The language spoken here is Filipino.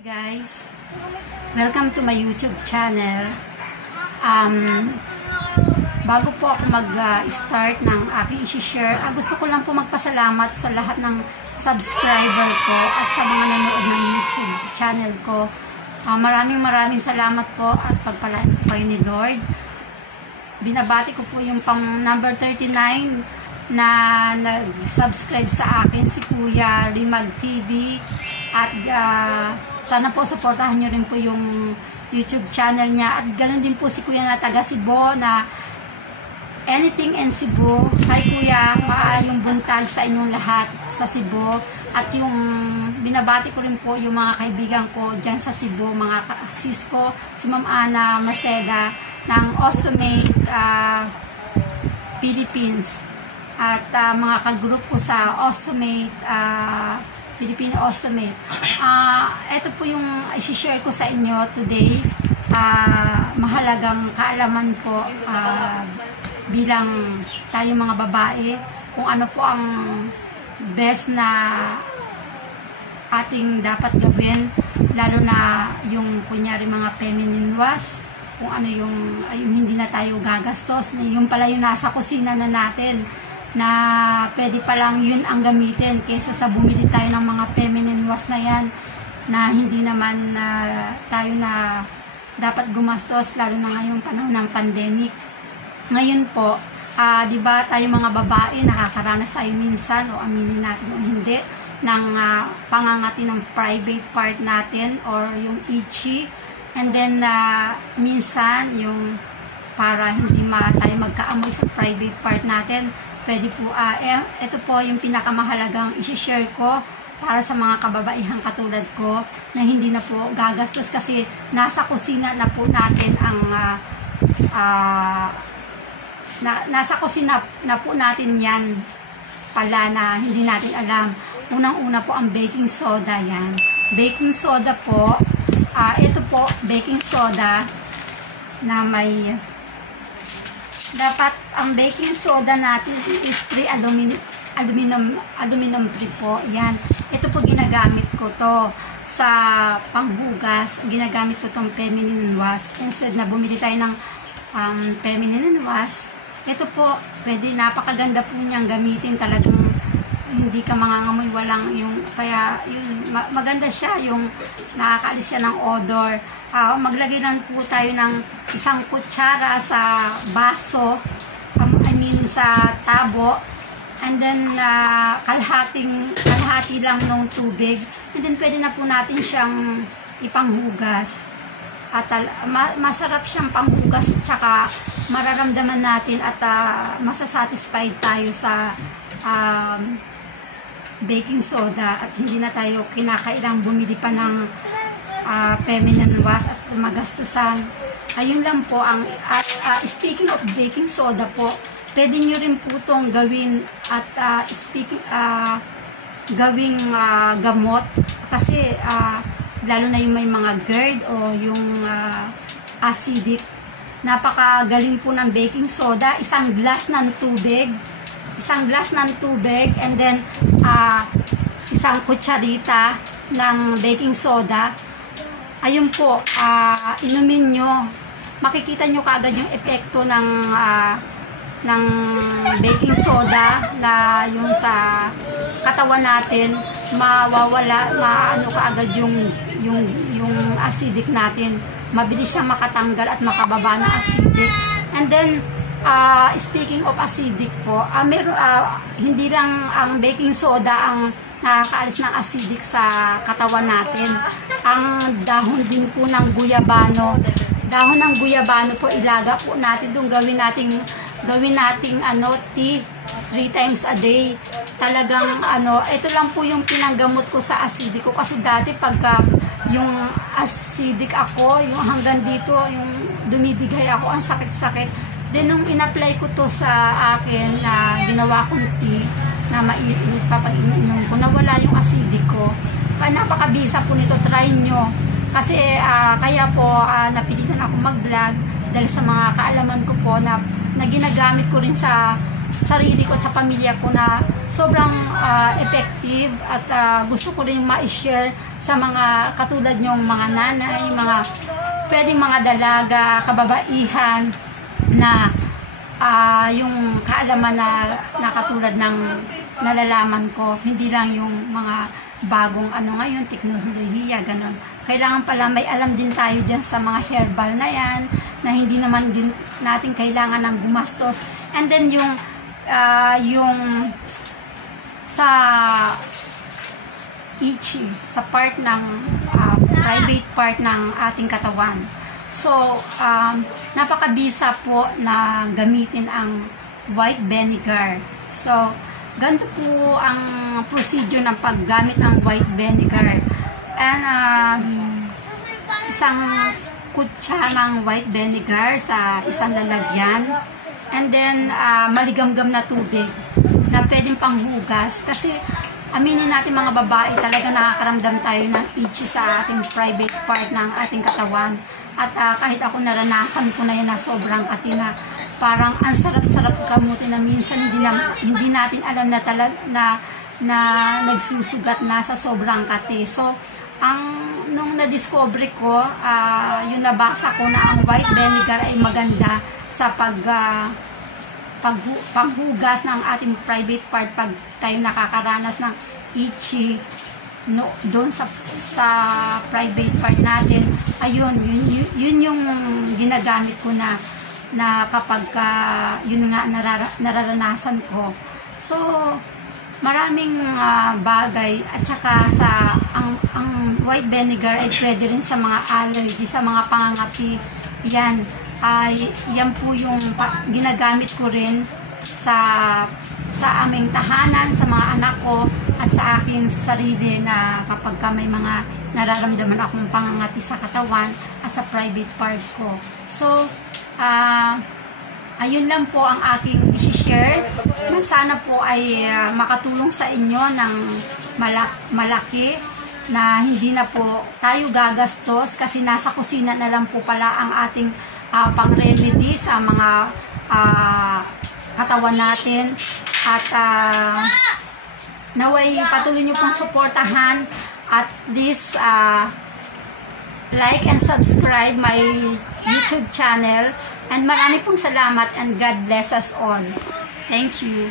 Hi guys, welcome to my YouTube channel. Bago po ako mag-start ng aking isi-share, gusto ko lang po magpasalamat sa lahat ng subscriber ko at sa mga nanood ng YouTube channel ko. Maraming salamat po at pagpalain po kayo ni Lord. Binabati ko po yung pang number 39 na nag-subscribe sa akin, si Kuya Rimag TV. At sana po supportahan nyo rin po yung YouTube channel niya. At ganoon din po si Kuya na taga Cebu na anything in Cebu. Hi Kuya, maayong buntag sa inyong lahat sa Cebu. At yung binabati ko rin po yung mga kaibigan ko dyan sa Cebu, mga sis ko, si Ma'am Ana Maceda ng OSTOMATE Philippines. At mga kagroup ko sa OSTOMATE Filipino OSTOMATE. Ito po yung isi-share ko sa inyo today. Mahalagang kaalaman po bilang tayo mga babae kung ano po ang best na ating dapat gawin, lalo na yung kunyari mga feminine wash, kung ano yung hindi na tayo gagastos, yung pala yung nasa kusina na natin na pwede pa lang yun ang gamitin kaysa sa bumili tayo ng mga feminine wash na yan na hindi naman tayo na dapat gumastos, lalo na ngayong panahon ng pandemic. Ngayon po, di ba tayo mga babae nakakaranas tayo minsan, o aminin natin o hindi, ng pangangati ng private part natin or yung itchy, and then minsan yung para hindi tayo magkaamoy sa private part natin. Pwede po, ito po yung pinakamahalagang isi-share ko para sa mga kababaihang katulad ko na hindi na po gagastos kasi nasa kusina na po natin ang nasa kusina na po natin yan pala na hindi natin alam. Unang-una po ang baking soda yan. Baking soda po, ito po, baking soda na may dapat ang baking soda natin is 3 aluminum free po. Yan. Ito po ginagamit ko to sa panghugas. Ginagamit ko tong feminine wash. Instead na bumili tayo ng feminine wash, ito po, pwede, napakaganda po niyang gamitin. Talagang hindi ka mangangamoy, walang yung, kaya yun, maganda siya, yung nakakaalis siya ng odor. Maglagay lang po tayo ng isang kutsara sa baso, sa tabo, and then kalahati lang ng tubig, and then pwede na po natin siyang ipanghugas. At masarap siyang panghugas, tsaka mararamdaman natin at masasatisfied tayo sa baking soda at hindi na tayo kinakailang bumili pa ng feminine wash at magastusan. Ayun lang po ang speaking of baking soda po, pwede nyo rin po itong gawin at gawing gamot kasi lalo na yung may mga GERD o yung acidic. Napakagaling po ng baking soda. Isang glass ng tubig, and then isang kutsarita ng baking soda. Ayun po, inumin nyo. Makikita nyo kaagad yung epekto ng baking soda na yung sa katawan natin, mawawala, maano kaagad yung acidic natin. Mabilis siyang makatanggal at makababa ng acidic. And then, speaking of acidic po, hindi lang ang baking soda ang nakakaalis ng acidic sa katawan natin. Ang dahon din po ng guyabano. Dahon ng guyabano po, ilaga po natin itong gawin nating tea 3 times a day. Talagang ito lang po yung pinanggamot ko sa acidic ko kasi dati pagka yung acidic ako, yung hanggang dito, yung dumidigay ako, ang sakit-sakit. Then nung in-apply ko to sa akin na ginawa kong tea na mainit pa pag ininom ko, nawala yung acidic ko. Napakabisa po nito, try nyo. Kasi kaya po napilitan ako mag-vlog dahil sa mga kaalaman ko po na ginagamit ko rin sa sarili ko, sa pamilya ko na sobrang effective at gusto ko rin ma-share sa mga katulad nyong mga nanay, mga pwedeng mga dalaga, kababaihan na yung kaalaman na katulad ng nalalaman ko, hindi lang yung mga bagong ngayon, teknolohiya, ganun. Kailangan pala may alam din tayo dyan sa mga herbal na yan, na hindi naman din natin kailangan ng gumastos. And then yung sa itchy, sa part ng private part ng ating katawan. So, napakabisa po na gamitin ang white vinegar. So, ganito po ang procedure ng paggamit ng white vinegar. And isang kutsarang white vinegar sa isang lalagyan. And then, maligamgam na tubig na pwedeng panghugas. Kasi, aminin natin mga babae, talaga nakakaramdam tayo ng itchy sa ating private part ng ating katawan. At kahit ako naranasan ko na yun na sobrang kati na parang ang sarap-sarap gamutin na minsan hindi natin alam na na nagsusugat na sa sobrang kati. So, nung na-discover ko, yung nabasa ko na ang white vinegar ay maganda sa panghugas ng ating private part pag tayo nakakaranas ng itchy doon sa private part natin. Ayun, yun yung ginagamit ko na kapag yun nga nararanasan ko. So, maraming bagay at saka ang white vinegar ay pwede rin sa mga allergy, sa mga pangangati. Yan po yung ginagamit ko rin sa aming tahanan, sa mga anak ko at sa akin sarili, na kapag may mga nararamdaman akong pangangati sa katawan at sa private part ko. So, ayun lang po ang aking i-share, na sana po ay makatulong sa inyo ng malaki, na hindi na po tayo gagastos kasi nasa kusina na lang po pala ang ating pang-remedy sa mga katawan natin. At naway patuloy nyo pong suportahan, at please like and subscribe my YouTube channel, and marami pong salamat, and God bless us all. Thank you.